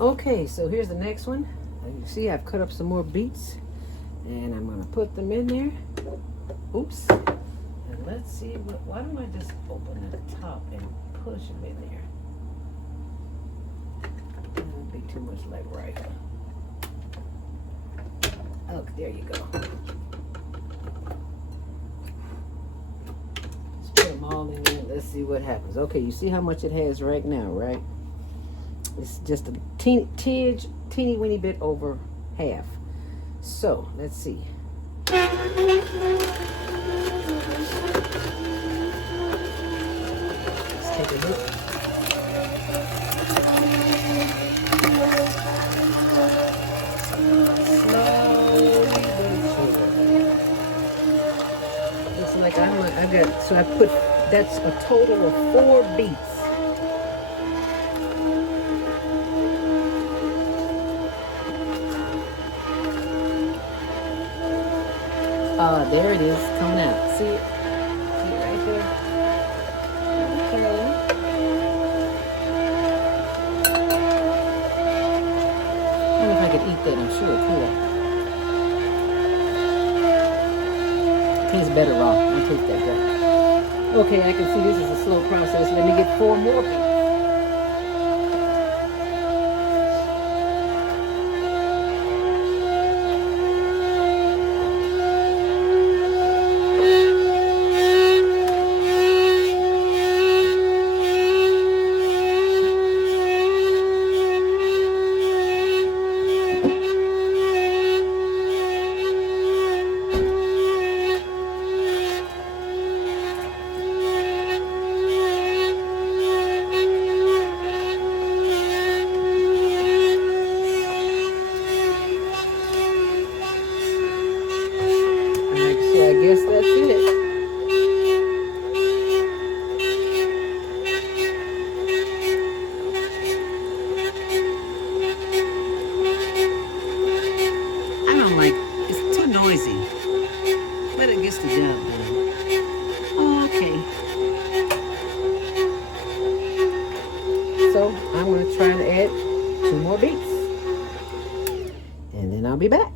Okay, so here's the next one. You see I've cut up some more beets and I'm gonna put them in there. Oops. And let's see, why don't I just open the top and push them in there? That won't be too much like right. Oh, there you go. Just put them all in there. Let's see what happens. Okay, you see how much it has right now, right? It's just a teeny weeny bit over half. So let's see. Let's take a look. It's like that's a total of 4 beets. There it is, coming out. See it? See it right there? Okay. I don't know if I could eat that. I'm sure it could. Tastes better raw. I'll taste that gut. Okay, I can see this is a slow process. Let me get 4 more beets. So I guess that's it. I don't like, it's too noisy. But it gets the job done. Okay. So I'm going to try to add 2 more beets. And then I'll be back.